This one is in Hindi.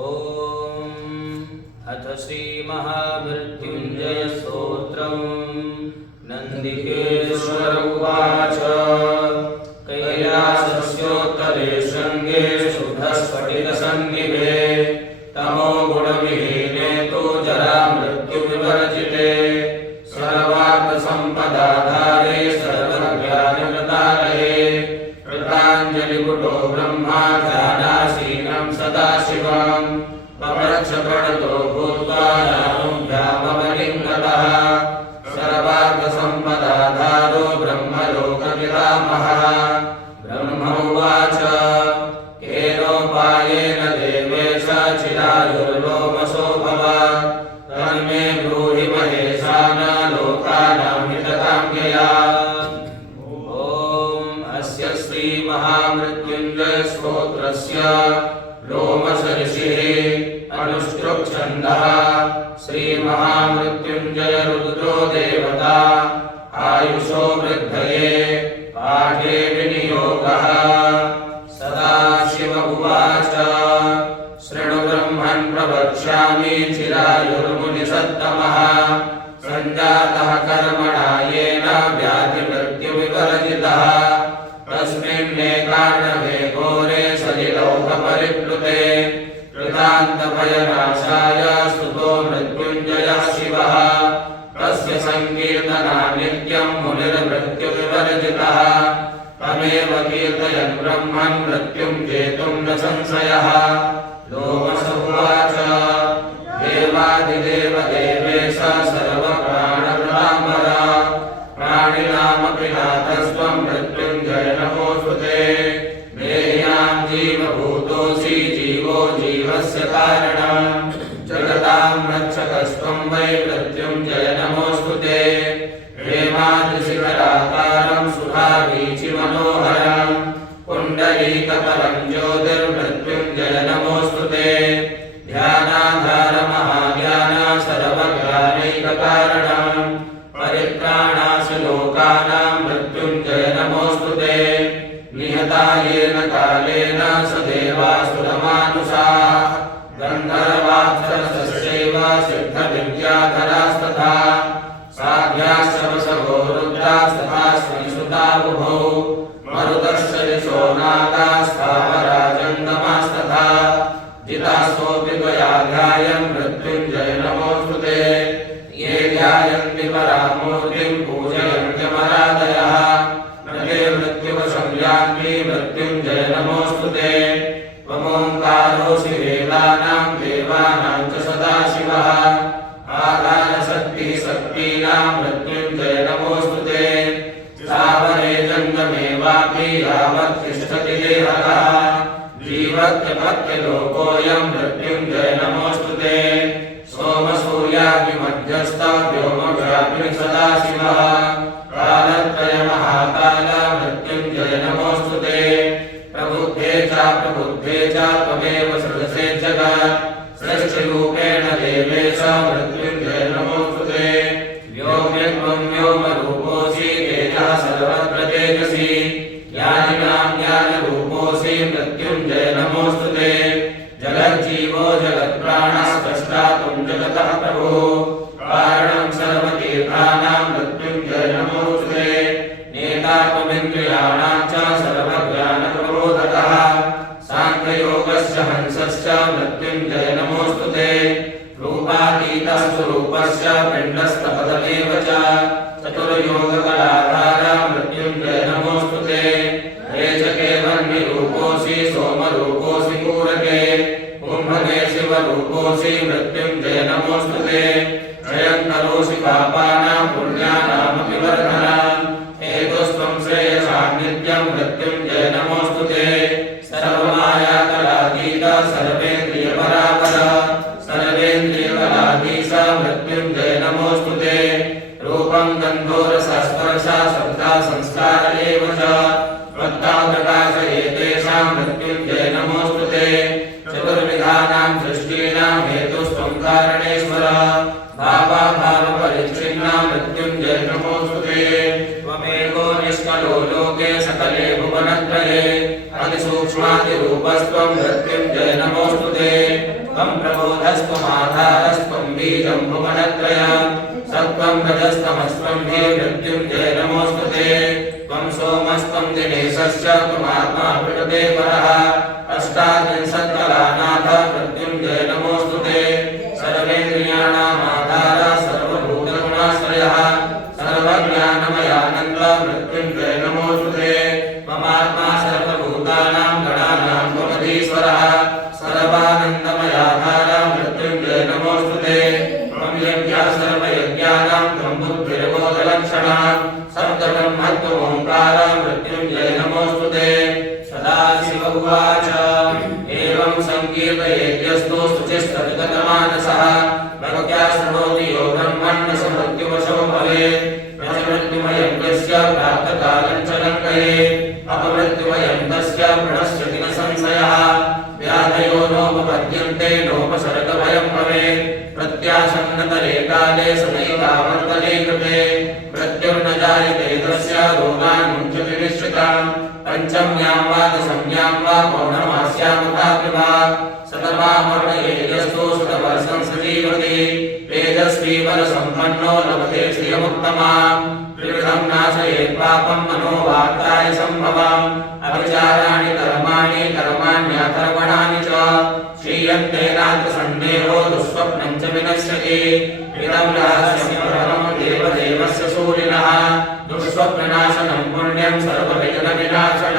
ॐ अथ श्रीमहामृत्युञ्जय स्तोत्रम् नन्दिकेश्वर उवाच कैलासस्योत्तरे शृङ्गे शुद्धस्फटिकसन्निभे तमोगुणविहीने तु जरामृत्युविवर्जिते सर्वार्थसम्पदाधारे सर्वज्ञानप्रदालये कृताञ्जलिपुटो ब्रह्मा ध्यानासीनं सदाशिवं पप्रच्छ प्रणतो भूत्वा नानुभ्यामवलिङ्गतः सर्वार्थसम्पदाधारो ब्रह्मलोकपितामहः ब्रह्म उवाच केनोपायेन देवेश चिरायुर्लोमसो भव तन्मे ब्रूहि महेशान लोकानां हिततां यया। ॐ अस्य श्रीमहामृत्युञ्जय स्तोत्रस्य लोमस ऋषिः अनुष्टुप् छन्दः श्रीमहामृत्युञ्जय रुद्रो देवता आयुषो वृद्धये पाठे विनियोगः। सदाशिव उवाच शृणु ब्रह्मन् प्रवक्ष्यामि चिरायुर्मुनिसत्तमः सञ्जातः कर्मणा येन व्याधिमृत्युविवर्जितः तस्मिन्नेकार्णवे घोरे सलिलौकपरिप्लुते कृतान्तभयनाशाय स्तुतो मृत्युञ्जयः शिवः तस्य सङ्कीर्तना नित्यं मुनिर्मृत्युविवर्जितः तमेव कीर्तयन् ब्रह्मन् मृत्युं जेतुं न संशयः। लोमस उवाच देवादिदेव देवेश सर्वप्राणप्रदाम्बर प्राणिनामपि नाथस्त्वं मृत्युञ्जय नमोऽस्तु ते देह्यां जीवभूतोऽसि जीवो जीवस्य कारणं जगतां रक्षकस्त्वं वै मृत्युञ्जय नमोऽस्तु ते हेमाद्रिशिखराकारं सुधावीचिमनोहरं पुण्डरीकतलं ज्योतिर्मृत्युञ्जय नमोऽस्तु ते ध्यानाधारमहाज्ञान सर्वज्ञानैककारणं परित्राणासि लोकानां मृत्युञ्जय नमोऽस्तु ते निहता येन कालेन स देवासुरमानुषाः गन्धर्वाप्सरसश्चैव सिद्धविद्याधरास्तथा साध्याश्च वसवो रुद्रास्तथा श्रीसुता बुभौ मरुतश्च दिशो नागास्तावरा जङ्गमास्तथा जितासोऽपि त्वया ध्यायन् मृत्युञ्जय नमोऽस्तु ते ये ध्यायन्ति परामूर्तिं पूजयन्त्यमरादयः न ते मृत्युवशं यान्ति मृत्युञ्जय नमोऽस्तु ते त्वमोङ्कारोऽसि वेदानां देवानां च सदाशिवः आधारशक्तिः शक्तीनां मृत्युञ्जय नमोऽस्तु ते स्थावरे जङ्गमेवापि यावत् तिष्ठति देहः जीवत्यपत्यलोकोऽयं मृत्युञ्जय नमोऽस्तु ते सोमसूर्याग्निमध्यस्थ व्योमव्यापिनि सदाशिवः कालत्रयमहाकाल मृत्युञ्जय नमोऽस्तु ते प्रबुद्धे च त्वमेव सृजसे जगत् सृष्टिरूपेण देवेश मृत्युञ्जय नमोऽस्तु ते व्योम्यत्वं व्योमरूपोऽसि तेजः सर्वत्र तेजसि ज्ञानिनां ज्ञानरूपोऽसि मृत्युञ्जय नमोऽस्तु ते जगज्जीवो जगत्प्राणः स्रष्टातुं जगतः प्रभुः कारणं सर्वतीर्थानां मृत्युञ्जय नमोऽस्तु ते नेता त्वमिन्द्रियाणां च सर्वज्ञानप्रबोधकः साङ्ख्ययोगस्य हंसश्च मृत्युञ्जय नमोऽस्तु ते रूपातीतस्वरूपस्य पिण्डस्थपदमेव च चतुर्योगकलाधार मृत्युञ्जय नमोऽस्तु ते रेचकेवन्निरूपोऽसि सोमरूपोऽसि पूरके कुम्भके शिवरूपोऽसि मृत्युञ्जय नमोऽस्तु ते क्षयङ्करोऽसि पापानां पुण्यानामपि वर्धनम् हेतुस्त्वं श्रेयसां नित्यं मृत्युञ्जय नमोऽस्तु ते सर्वमायाकलातीत सर्वेन्द्रियपरापर सर्वेन्द्रियकलाधीश मृत्युञ्जय नमोऽस्तु ते रूपं गन्धो रसस्पर्श शब्दा संस्कार एव च त्वत्ता प्रकाश एतेषां मृत्युञ्जय नमोऽस्तु ते चतुर्विधानां सृष्टीनां हेतुस्त्वं कारणेश्वर भावाभावपरिच्छिन्ना मृत्युञ्जय नमोऽस्तु ते त्वमेको निष्कलो लोके सकले भुवनत्रये अतिसूक्ष्मातिरूपस्त्वं मृत्युञ्जय नमोऽस्तु ते प्रबोधस्त्वमाधारस्त्वं बीजं भुवनत्रयं सत्त्वं रजस्तमस्त्वं हे मृत्युञ्जय नमोऽस्तुते त्वं सोमस्त्वं दिनेशश्च त्वमात्मा प्रकृते परः अष्टात्रिंशत्कलानाथ मृत्युञ्जय नमोऽस्तुते सर्वेन्द्रियाणामाधार सर्वभूतगुणाश्रयः सर्वज्ञानमयानन्द मृत्युञ्जय नमोऽस्तुते त्वमात्मा सर्वभूतानां गणानां त्वमधीश्वरः सर्वानन्दमयाधार मृत्युञ्जय नमोऽस्तुते त्वं यज्ञः सर्वयज्ञानां त्वं बुद्धिर्बोधलक्षणः सप्तब्रह्मत्वमोङ्कार मृत्युञ्जय नमोऽस्तुते सदाशिव उवाच एवं संकीर्तयेद्यस्तु शुचिस्तविगतमानसः भक्त्या शृणोति यो ब्रह्मन् स मृत्युवशो भवेत् न च मृत्युमयं यस्य प्राप्तकालं च लङ्घयेत् अपमृत्युमयं तस्य प्रणश्यति न संशयः व्याधयो नोपपद्यन्ते नोपसर्गभयं भवेत् प्रत्यासन्नतरे काले सदैवावर्तने कृते मृत्युर्न जायते तस्य रोगान् मुञ्चति निश्चिताम् पञ्चम्यां वा दशम्यां वा पौर्णमास्यामुखापि वा शतमामर्णयेयस्तु शतवर्षं सजीवति तेजस्वी बलसम्पन्नो लभते श्रियमुत्तमाम् त्रिविधं नाशयेत् पापं मनोवाक्काय सम्भवम् अविचाराणि कर्माणि कर्माण्यकर्मणानि च क्षीयन्ते नान्तसन्देहो दुःस्वप्नं च विनश्यति इदं रहस्यं परमं देवदेवस्य सूरिणः दुःस्वप्ननाशनं पुण्यं सर्वविघ्नविनाशः